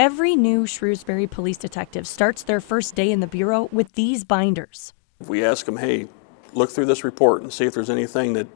Every new Shrewsbury police detective starts their first day in the bureau with these binders. We ask them, hey, look through this report and see if there's anything that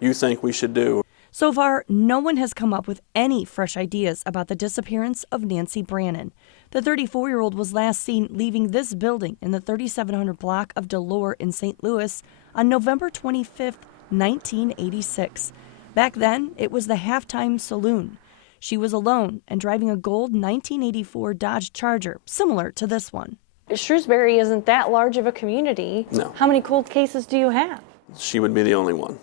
you think we should do. So far, no one has come up with any fresh ideas about the disappearance of Nancy Brannon. The 34-year-old was last seen leaving this building in the 3700 block of Delore in St. Louis on November 25, 1986. Back then, it was the Halftime Saloon. She was alone and driving a gold 1984 Dodge Charger, similar to this one. Shrewsbury isn't that large of a community. No. How many cold cases do you have? She would be the only one.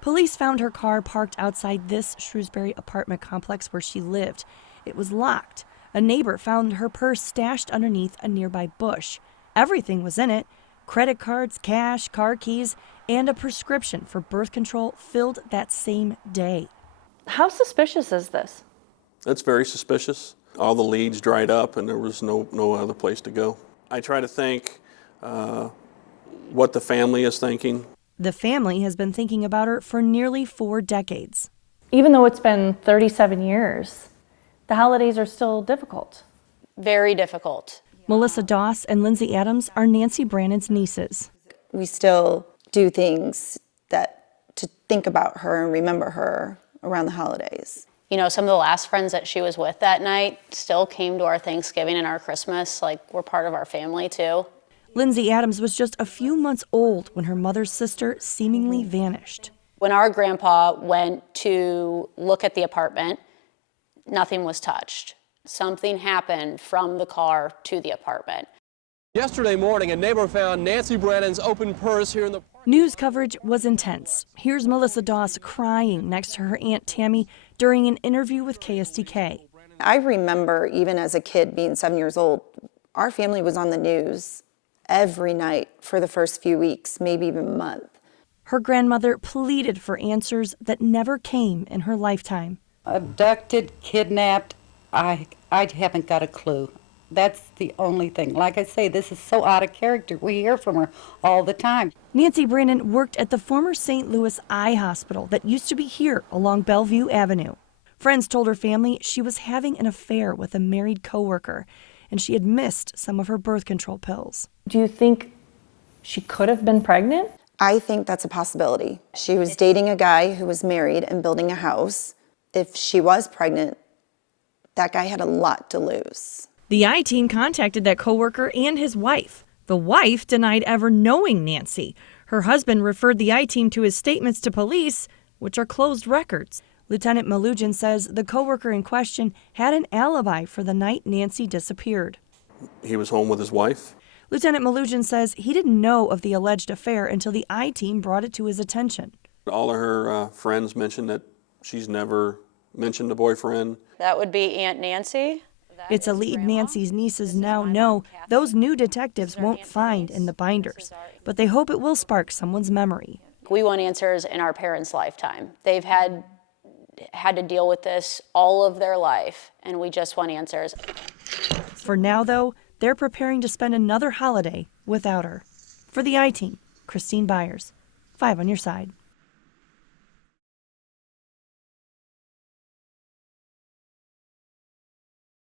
Police found her car parked outside this Shrewsbury apartment complex where she lived. It was locked. A neighbor found her purse stashed underneath a nearby bush. Everything was in it: credit cards, cash, car keys, and a prescription for birth control filled that same day. How suspicious is this? That's very suspicious. All the leads dried up and there was no other place to go. I try to think what the family is thinking. The family has been thinking about her for nearly 4 decades. Even though it's been 37 years, the holidays are still difficult. Very difficult. Melissa Doss and Lindsay Adams are Nancy Brannon's nieces. We still do things to think about her and remember her around the holidays. You know, some of the last friends that she was with that night still came to our Thanksgiving and our Christmas. Like, we're part of our family too. Lindsay Adams was just a few months old when her mother's sister seemingly vanished. When our grandpa went to look at the apartment, nothing was touched. Something happened from the car to the apartment. Yesterday morning, a neighbor found Nancy Brannon's open purse here in the park. News coverage was intense. Here's Melissa Doss crying next to her Aunt Tammy during an interview with KSTK. I remember even as a kid being 7 years old, our family was on the news every night for the first few weeks, maybe even a month. Her grandmother pleaded for answers that never came in her lifetime. Abducted, kidnapped, I haven't got a clue. That's the only thing. Like I say, this is so out of character. We hear from her all the time. Nancy Brannon worked at the former St. Louis Eye Hospital that used to be here along Bellevue Avenue. Friends told her family she was having an affair with a married coworker, and she had missed some of her birth control pills. Do you think she could have been pregnant? I think that's a possibility. She was dating a guy who was married and building a house. If she was pregnant, that guy had a lot to lose. The I-Team contacted that coworker and his wife. The wife denied ever knowing Nancy. Her husband referred the I-Team to his statements to police, which are closed records. Lieutenant Malugin says the coworker in question had an alibi for the night Nancy disappeared. He was home with his wife. Lieutenant Malugin says he didn't know of the alleged affair until the I-Team brought it to his attention. All of her friends mentioned that she's never mentioned a boyfriend. That would be Aunt Nancy. It's a lead Nancy's nieces now know those new detectives won't find in the binders, but they hope it will spark someone's memory. We want answers in our parents' lifetime. They've had to deal with this all of their life, and we just want answers. For now, though, they're preparing to spend another holiday without her. For the I-Team, Christine Byers, 5 on your side.